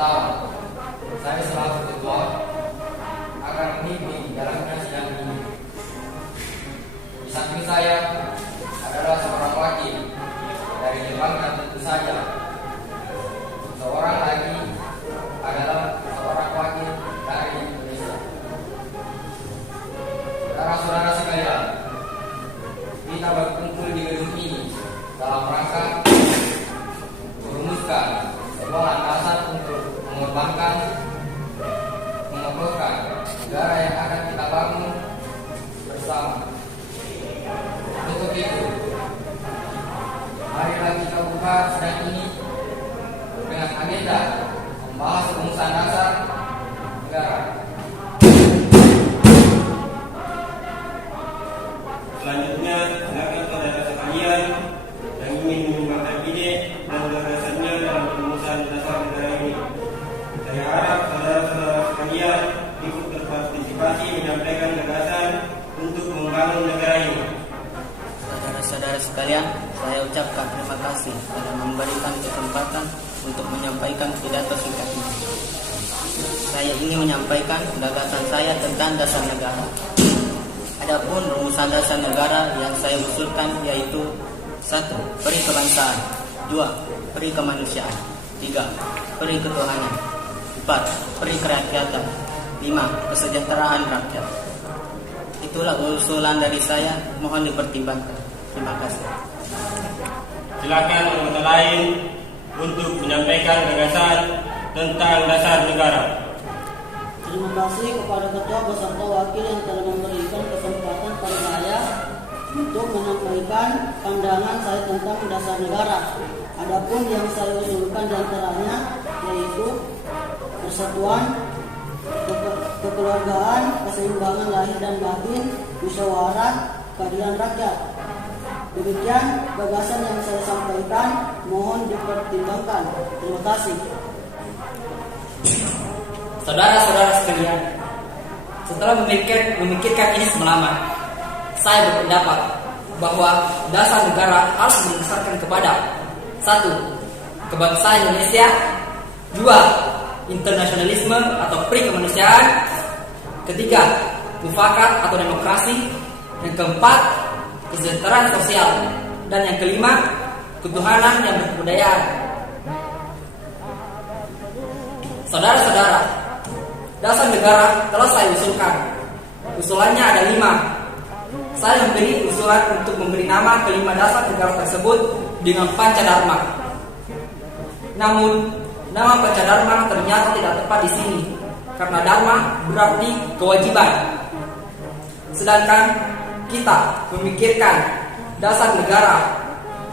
Pertama, saya selaku ketua akan memimpin dalamnya sidang ini. Di samping saya adalah seorang wakil dari lembaga tentu saja. Seorang lagi adalah seorang wakil dari Indonesia. Saudara-saudara sekalian, kita berkumpul di gedung ini dalam rangka merumuskan sebuah landasan untuk mengembangkan, mengobrolkan negara yang akan kita bangun bersama. Untuk itu, marilah kita buka sidang ini dengan agenda membahas rumusan dasar negara. Selanjutnya, silakan saudara sekalian yang ingin menyumbangkan ide dan gagasannya dalam rumusan dasar negara ini. Saya harap saudara-saudara sekalian ikut berpartisipasi menyampaikan gagasan untuk membangun negara ini. Saudara-saudara sekalian, saya ucapkan terima kasih telah memberikan kesempatan untuk menyampaikan pidato singkat ini. Saya ingin menyampaikan gagasan saya tentang dasar negara. Adapun rumusan dasar negara yang saya usulkan yaitu 1. Peri kebangsaan, 2. Peri kemanusiaan, 3. Peri ketuhanan, 4. Peri kerakyatan, 5. Kesejahteraan rakyat. Itulah usulan dari saya, mohon dipertimbangkan. Terima kasih. Silakan anggota lain untuk menyampaikan gagasan tentang dasar negara. Terima kasih kepada ketua beserta wakil yang telah memberikan kesempatan pada saya untuk menyampaikan pandangan saya tentang dasar negara. Adapun yang saya usulkan diantaranya yaitu persatuan, kekeluargaan, keseimbangan lahir dan batin, musyawarah, keadilan rakyat. Demikian gagasan yang saya sampaikan, mohon dipertimbangkan. Terima kasih. Saudara-saudara sekalian, setelah memikirkan ini semalaman, saya berpendapat bahwa dasar negara harus berdasarkan kepada 1. Kebangsaan Indonesia, 2. Internasionalisme atau peri kemanusiaan, 3. Mufakat atau demokrasi, yang keempat, kesejahteraan sosial, dan yang kelima, ketuhanan yang berkebudayaan. Saudara-saudara, dasar negara telah saya usulkan. Usulannya ada 5. Saya memberi usulan untuk memberi nama kelima dasar negara tersebut dengan Pancadharma. Namun, nama Pancadharma ternyata tidak tepat di sini karena dharma berarti kewajiban. Sedangkan kita memikirkan dasar negara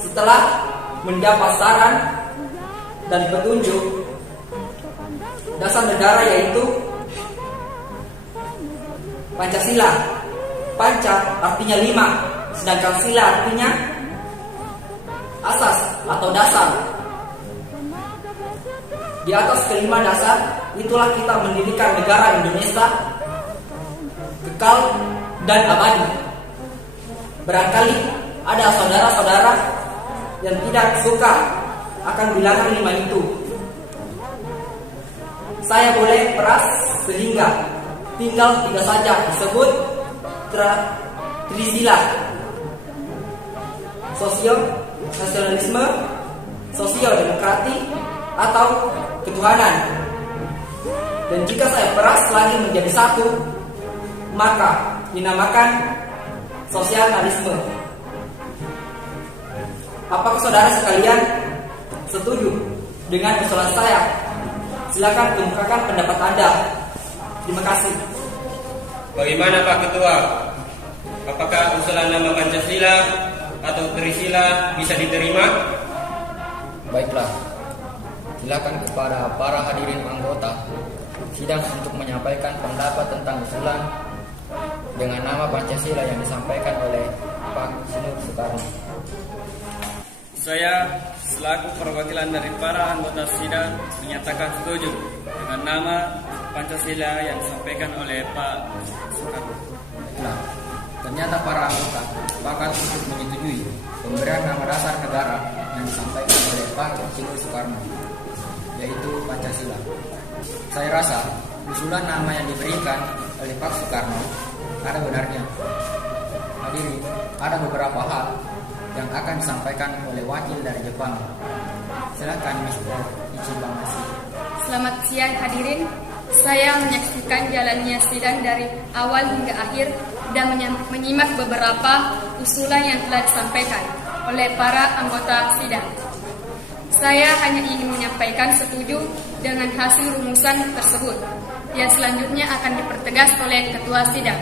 setelah mendapat saran dan petunjuk. Dasar negara yaitu Pancasila. Panca artinya 5, sedangkan sila artinya asas atau dasar. Di atas kelima dasar itulah kita mendirikan negara Indonesia kekal dan abadi. Barangkali ada saudara-saudara yang tidak suka akan bilangan 5 itu. Saya boleh peras sehingga tinggal 3 saja disebut Trisila: nasionalisme, sosial demokrasi, atau ketuhanan. Dan jika saya peras lagi menjadi 1, maka dinamakan sosialisme. Apakah saudara sekalian setuju dengan usulan saya? Silakan kemukakan pendapat Anda. Terima kasih. Bagaimana Pak Ketua? Apakah usulan nama Pancasila atau Trisila bisa diterima? Baiklah, silakan kepada para hadirin anggota sidang untuk menyampaikan pendapat tentang usulan dengan nama Pancasila yang disampaikan oleh Pak Sinur Soekarno. Saya selaku perwakilan dari para anggota sidang menyatakan setuju dengan nama Pancasila yang disampaikan oleh Pak Soekarno. Nah, ternyata para anggota sepakat untuk menyetujui pemberian nama dasar negara yang disampaikan oleh Pak Sinur Soekarno, yaitu Pancasila. Saya rasa usulan nama yang diberikan oleh Pak Soekarno ada benarnya. Hadirin, ada beberapa hal yang akan disampaikan oleh wakil dari Jepang. Silakan Mr. Ichibamashi. Selamat siang hadirin. Saya menyaksikan jalannya sidang dari awal hingga akhir dan menyimak beberapa usulan yang telah disampaikan oleh para anggota sidang. Saya hanya ingin menyampaikan setuju dengan hasil rumusan tersebut yang selanjutnya akan dipertegas oleh ketua sidang.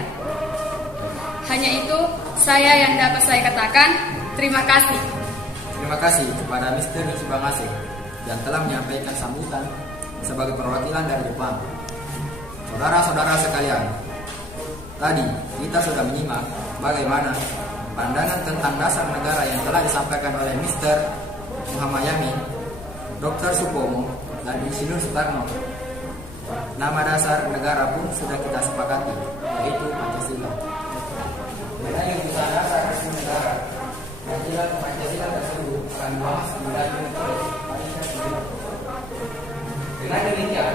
Hanya itu saya yang dapat saya katakan. Terima kasih. Terima kasih kepada Mr. Ichibamashi yang telah menyampaikan sambutan sebagai perwakilan dari Jepang. Saudara-saudara sekalian, tadi kita sudah menyimak bagaimana pandangan tentang dasar negara yang telah disampaikan oleh Mr. Muhammad Yamin, Dr. Supomo, dan Insinyur Soekarno. Nama dasar negara pun sudah kita sepakati, yaitu Pancasila. Mengenai usaha dasar resmi negara, Pancasila tersebut akan dibahas lebih lanjut oleh panitia sidang. Dengan demikian,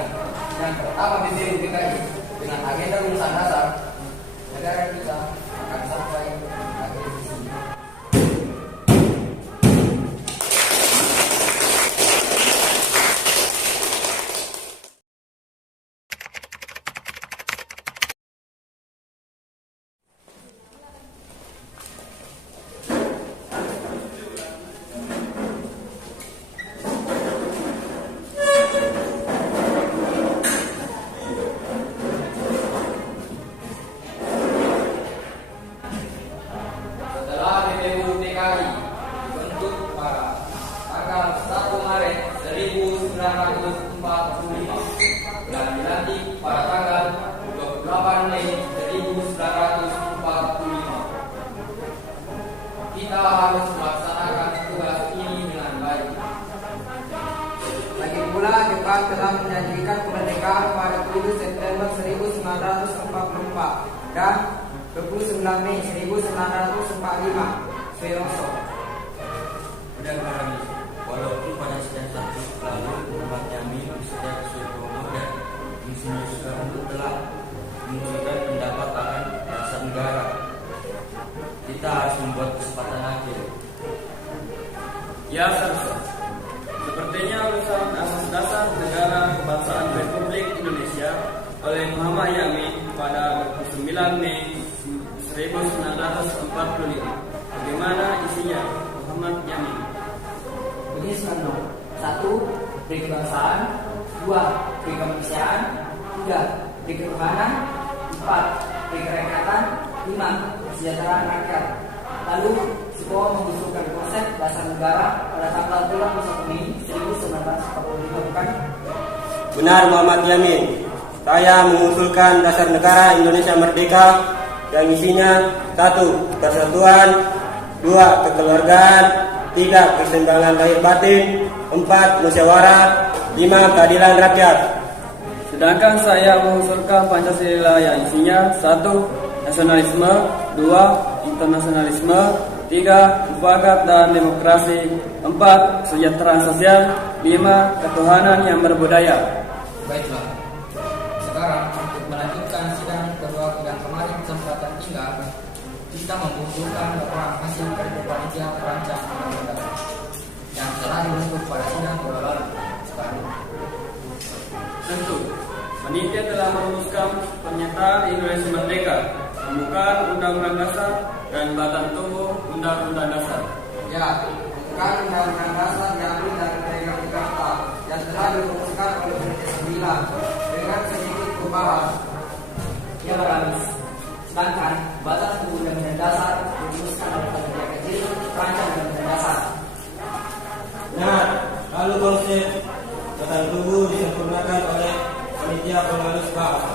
yang pertama BPU PKI dengan agenda rumusan dasar negara kita akan sampai akhir di sini. Jepang telah menjanjikan kemerdekaan pada 7 September 1944 dan 29 Mei 1945. Suyoso. Sudah kami, walaupun pada sidang satu lalu Muhammad Yamin, Mr. Supomo dan Insinyur Soekarno telah menunjukkan pendapat akan dasar negara, kita harus membuat kesempatan akhir. Ya, sepertinya urusan asas dasar negara kebangsaan Republik Indonesia oleh Muhammad Yamin pada 29 Mei 1945. Bagaimana isinya, Muhammad Yamin? Bunyi Soekarno. 1. Di kebangsaan. 2. Di kemanusiaan. 3. Di ketuhanan. 4. Di kerakyatan. 5. Kesejahteraan rakyat. Lalu Supomo mengusulkan konsep dasar negara pada tanggal 21 Mei 1945, bukan? Benar Muhammad Yamin. Saya mengusulkan dasar negara Indonesia Merdeka yang isinya 1. Persatuan, 2. Kekeluargaan, 3. Keseimbangan lahir batin, 4. Musyawarah, 5. Keadilan rakyat. Sedangkan saya mengusulkan Pancasila yang isinya 1. Nasionalisme, 2. Internasionalisme, 3. Mufakat dan demokrasi, 4. Kesejahteraan sosial, 5. Ketuhanan yang berbudaya. Baiklah, sekarang untuk melanjutkan sidang kedua yang kemarin kesempatan tinggal, kita membutuhkan laporan hasil dari panitia perancang undang-undang yang telah dibentuk pada sidang kedua lalu. Sekarang, Tentu, panitia telah merumuskan pernyataan Indonesia Merdeka, pembukaan Undang-Undang Dasar dan batang tubuh Undang-Undang Dasar. Ya, pembukaan Undang-Undang Dasar diambil dari Piagam Jakarta yang telah dirumuskan oleh Komite 9 dengan sedikit perubahan. Ya, Baramis. Sedangkan batas tubuh Undang-Undang Dasar dirumuskan oleh panitia kecil perancang Undang-Undang Dasar. Benar. Lalu konsep batang tubuh disempurnakan oleh panitia pengalus bahasa.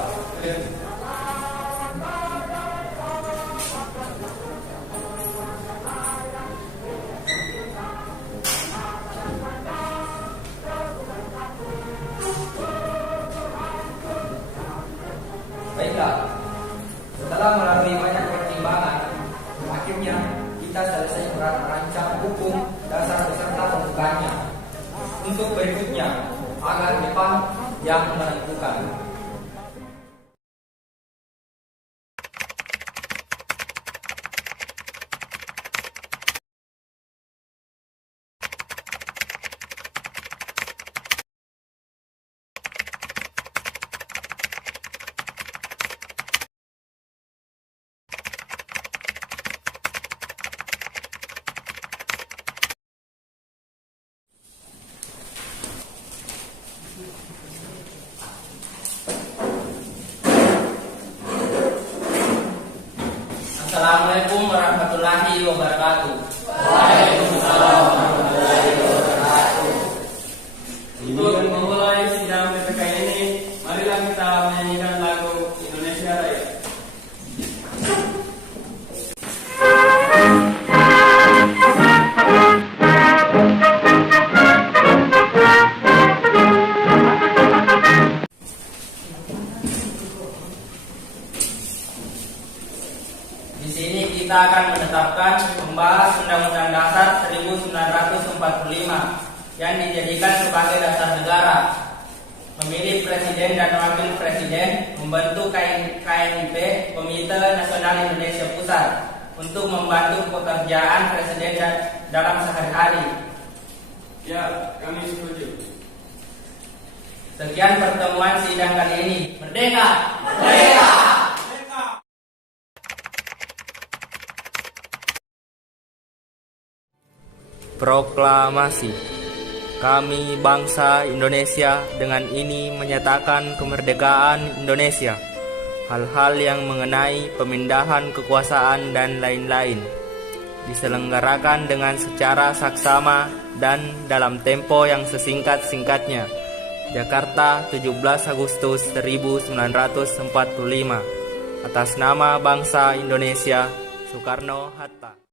baiklah, setelah melalui banyak pertimbangan, akhirnya kita selesai merancang hukum dasar beserta pembukaannya. Untuk berikutnya, agar depan yang menentukan. Assalamualaikum warahmatullahi wabarakatuh. Waalaikumsalam warahmatullahi wabarakatuh. Untuk memulai sidang PPK ini, marilah kita menyanyikan lagu Indonesia Raya. Di sini kita akan menetapkan membahas Undang-Undang Dasar 1945 yang dijadikan sebagai dasar negara, memilih presiden dan wakil presiden, membentuk KNIP, Komite Nasional Indonesia Pusat, untuk membantu pekerjaan presiden dalam sehari-hari. Ya, kami setuju. Sekian pertemuan sidang kali ini. Merdeka! Merdeka! Proklamasi. Kami bangsa Indonesia dengan ini menyatakan kemerdekaan Indonesia. Hal-hal yang mengenai pemindahan kekuasaan dan lain-lain diselenggarakan dengan secara saksama dan dalam tempo yang sesingkat-singkatnya. Jakarta, 17 Agustus 1945. Atas nama bangsa Indonesia, Soekarno-Hatta.